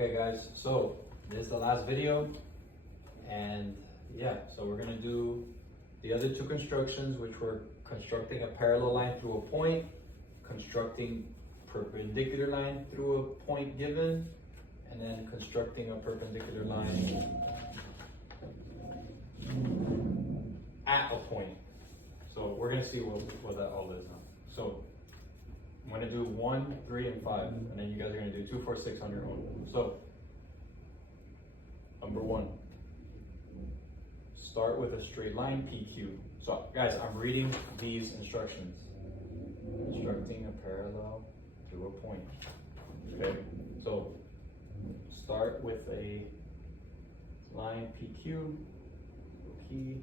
Okay guys, so this is the last video, and yeah, so we're gonna do the other two constructions, which were constructing a parallel line through a point, constructing perpendicular line through a point given, and then constructing a perpendicular line at a point. So we're gonna see what that all is now. So I'm gonna do 1, 3, and 5, and then you guys are gonna do 2, 4, 6 on your own. So, number 1, start with a straight line PQ. So guys, I'm reading these instructions. Constructing a parallel to a point. Okay, so start with a line PQ, P,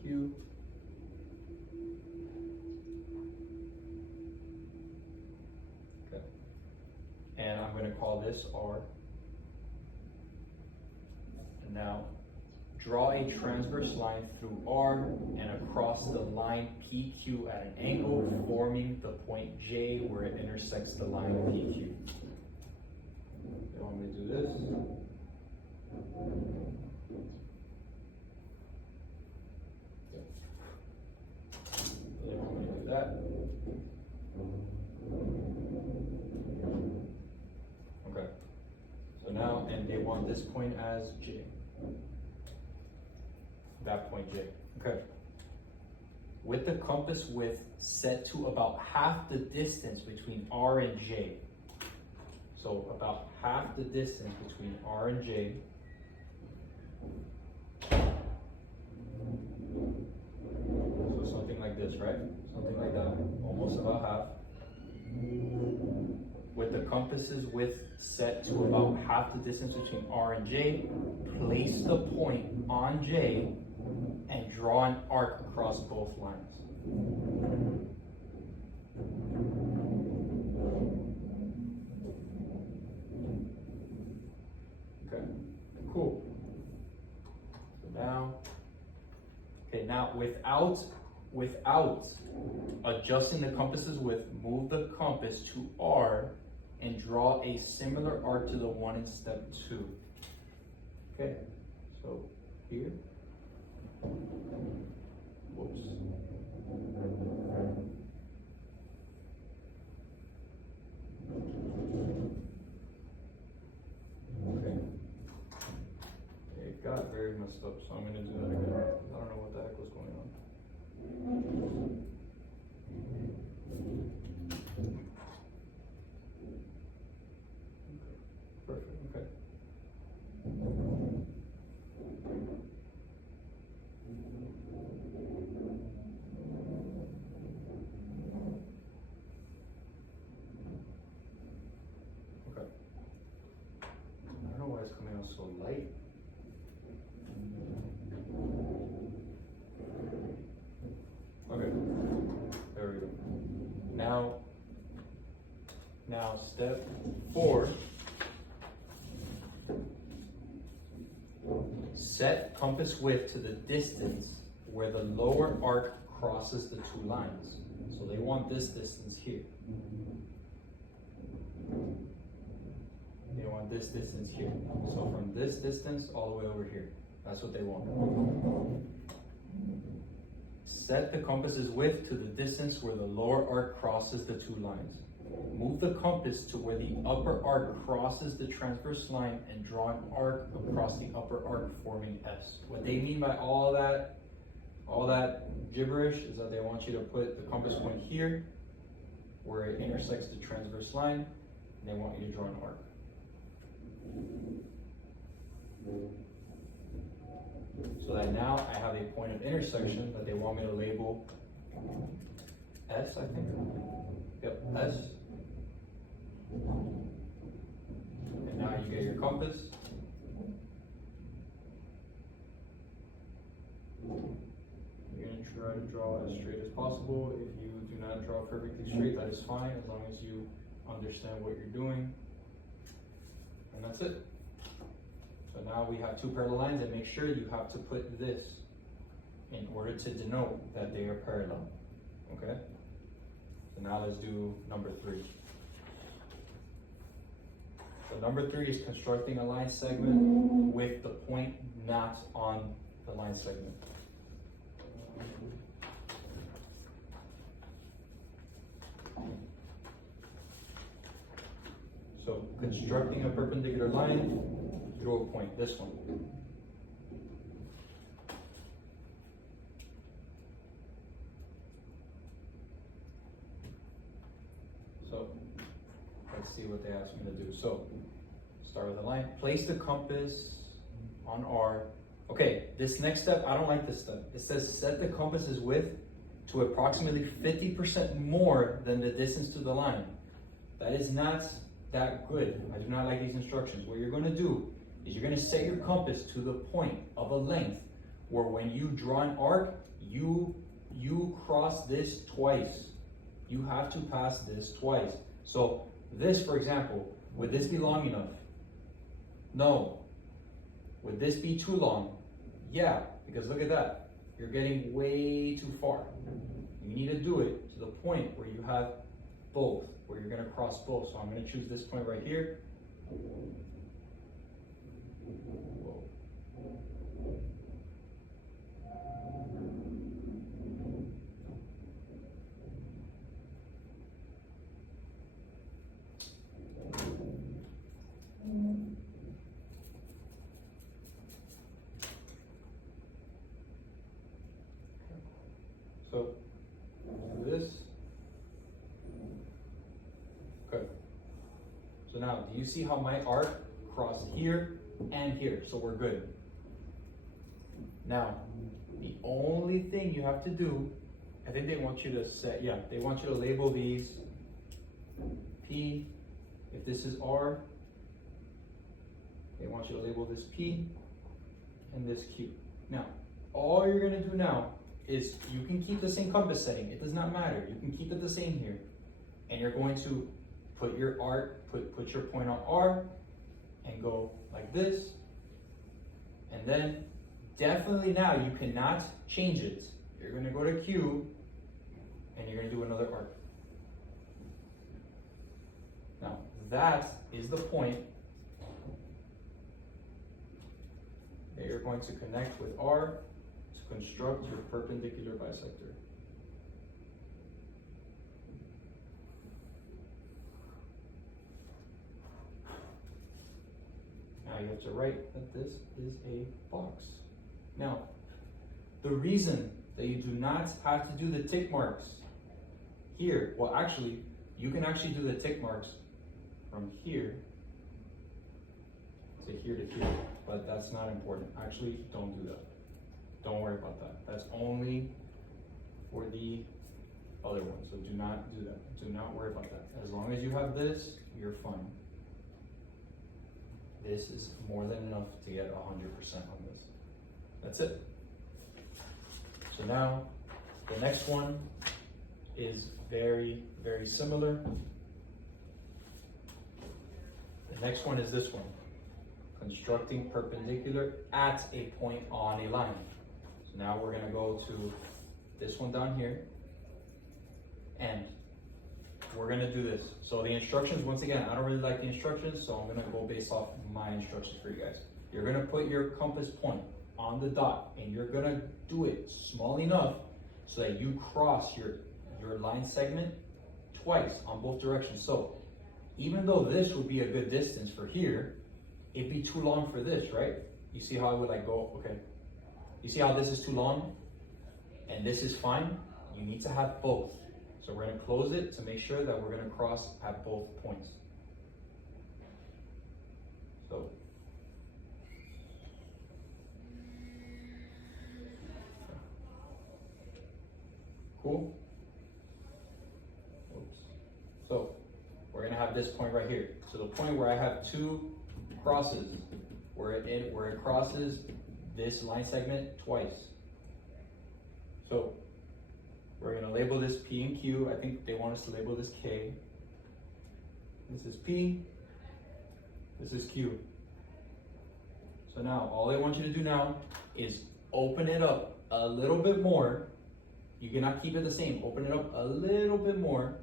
Q. And I'm going to call this R. And now draw a transverse line through R and across the line PQ at an angle, forming the point J where it intersects the line PQ. You want me to do this? You want me to do that? Okay, so now, and they want this point as J. That point J, okay. With the compass width set to about half the distance between R and J. So about half the distance between R and J. So something like this, right? Something like that, almost about half. With the compas's width set to about half the distance between R and J, place the point on J and draw an arc across both lines. Okay, cool. So now, okay, now without adjusting the compas's width, move the compass to R and draw a similar arc to the one in step 2. Okay, so here, whoops. Okay, it got very messed up, so I'm gonna do that again. I don't know what the heck was going on. Perfect, okay. Okay. I don't know why it's coming out so light. Okay, there we go. Now step 4. Set compass width to the distance where the lower arc crosses the two lines. So they want this distance here. They want this distance here. So from this distance all the way over here. That's what they want. Set the compass's width to the distance where the lower arc crosses the two lines. Move the compass to where the upper arc crosses the transverse line and draw an arc across the upper arc, forming S. What they mean by all that gibberish is that they want you to put the compass point here where it intersects the transverse line, and they want you to draw an arc. So that now I have a point of intersection that they want me to label S, I think. Yep, S. And now you get your compass. You're going to try to draw as straight as possible. If you do not draw perfectly straight, that is fine, as long as you understand what you're doing. And that's it. So now we have two parallel lines, and make sure you have to put this in order to denote that they are parallel. Okay? So now let's do number 3. So number 3 is constructing a line segment with the point not on the line segment. So constructing a perpendicular line through a point, this one. So let's see what they asked me to do. So start with a line, place the compass on R. Okay, this next step, I don't like this step. It says set the compass's width to approximately 50% more than the distance to the line. That is not that good. I do not like these instructions. What you're going to do is you're going to set your compass to the point of a length where when you draw an arc, you cross this twice. You have to pass this twice. So this, for example, would this be long enough? No. Would this be too long? Yeah, because look at that. You're getting way too far. You need to do it to the point where you have both, where you're going to cross both. So I'm going to choose this point right here. Whoa. So do this. Good. So now, do you see how my arc crossed here and here? So we're good. Now, the only thing you have to do, I think they want you to set, yeah, they want you to label these P. If this is R, they want you to label this P and this Q. Now, all you're going to do now is you can keep the same compass setting. It does not matter. You can keep it the same here. And you're going to put your arc, put your point on R and go like this. And then definitely now you cannot change it. You're going to go to Q and you're going to do another arc. Now that is the point that you're going to connect with R to construct your perpendicular bisector. Now you have to write that this is a box. Now, the reason that you do not have to do the tick marks here, well actually, you can actually do the tick marks from here to here to here, but that's not important. Actually, don't do that. Don't worry about that. That's only for the other one, so do not do that. Do not worry about that. As long as you have this, you're fine. This is more than enough to get 100% on this. That's it. So now, the next one is very, very similar. The next one is this one. Constructing perpendicular at a point on a line. So now we're going to go to this one down here. And we're going to do this. So the instructions, once again, I don't really like the instructions, so I'm going to go based off my instructions for you guys. You're going to put your compass point on the dot, and you're going to do it small enough so that you cross your line segment twice on both directions. So even though this would be a good distance for here, it'd be too long for this, right? You see how I would like go, okay. You see how this is too long and this is fine? You need to have both. So we're going to close it to make sure that we're going to cross at both points. So cool. Oops. So we're going to have this point right here. So the point where I have two crosses, where it crosses this line segment twice. So we're going to label this P and Q. I think they want us to label this K. This is P. This is Q. So now all I want you to do now is open it up a little bit more. You cannot keep it the same. Open it up a little bit more.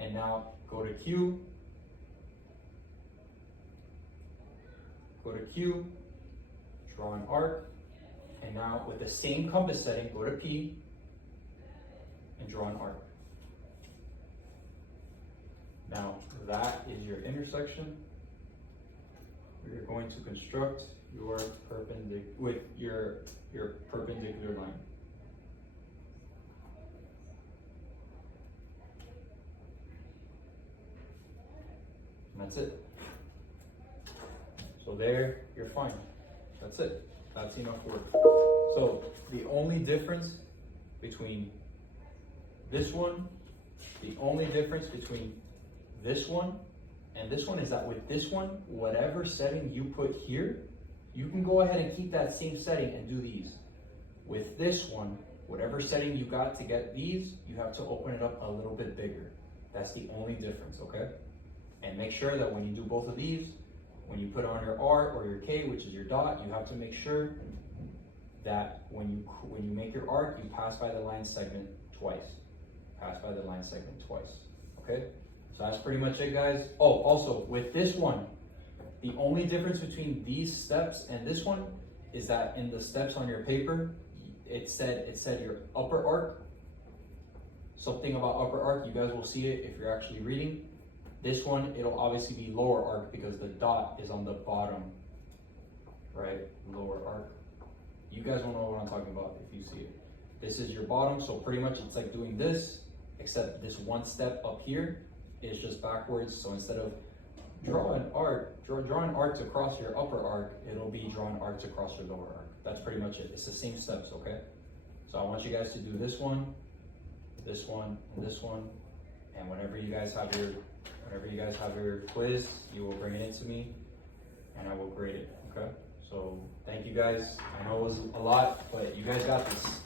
And now go to Q go to Q, draw an arc, and now with the same compass setting, go to P, and draw an arc. Now, that is your intersection. We're going to construct your perpendicular with your perpendicular line. And that's it. So there, you're fine. That's it. That's enough work. So the only difference between this one, the only difference between this one and this one is that with this one, whatever setting you put here, you can go ahead and keep that same setting and do these. With this one, whatever setting you got to get these, you have to open it up a little bit bigger. That's the only difference, okay? And make sure that when you do both of these, when you put on your R or your K, which is your dot, you have to make sure that when you make your arc, you pass by the line segment twice. Pass by the line segment twice, okay? So that's pretty much it, guys. Oh, also, with this one, the only difference between these steps and this one is that in the steps on your paper, it said your upper arc, something about upper arc, you guys will see it if you're actually reading. This one, it'll obviously be lower arc because the dot is on the bottom, right? Lower arc. You guys will know what I'm talking about if you see it. This is your bottom, so pretty much it's like doing this, except this one step up here is just backwards. So instead of drawing arcs across your upper arc, it'll be drawing arcs across your lower arc. That's pretty much it. It's the same steps, okay? So I want you guys to do this one, and this one, and whenever you guys have your quiz, you will bring it in to me, and I will grade it, okay? So thank you guys. I know it was a lot, but you guys got this.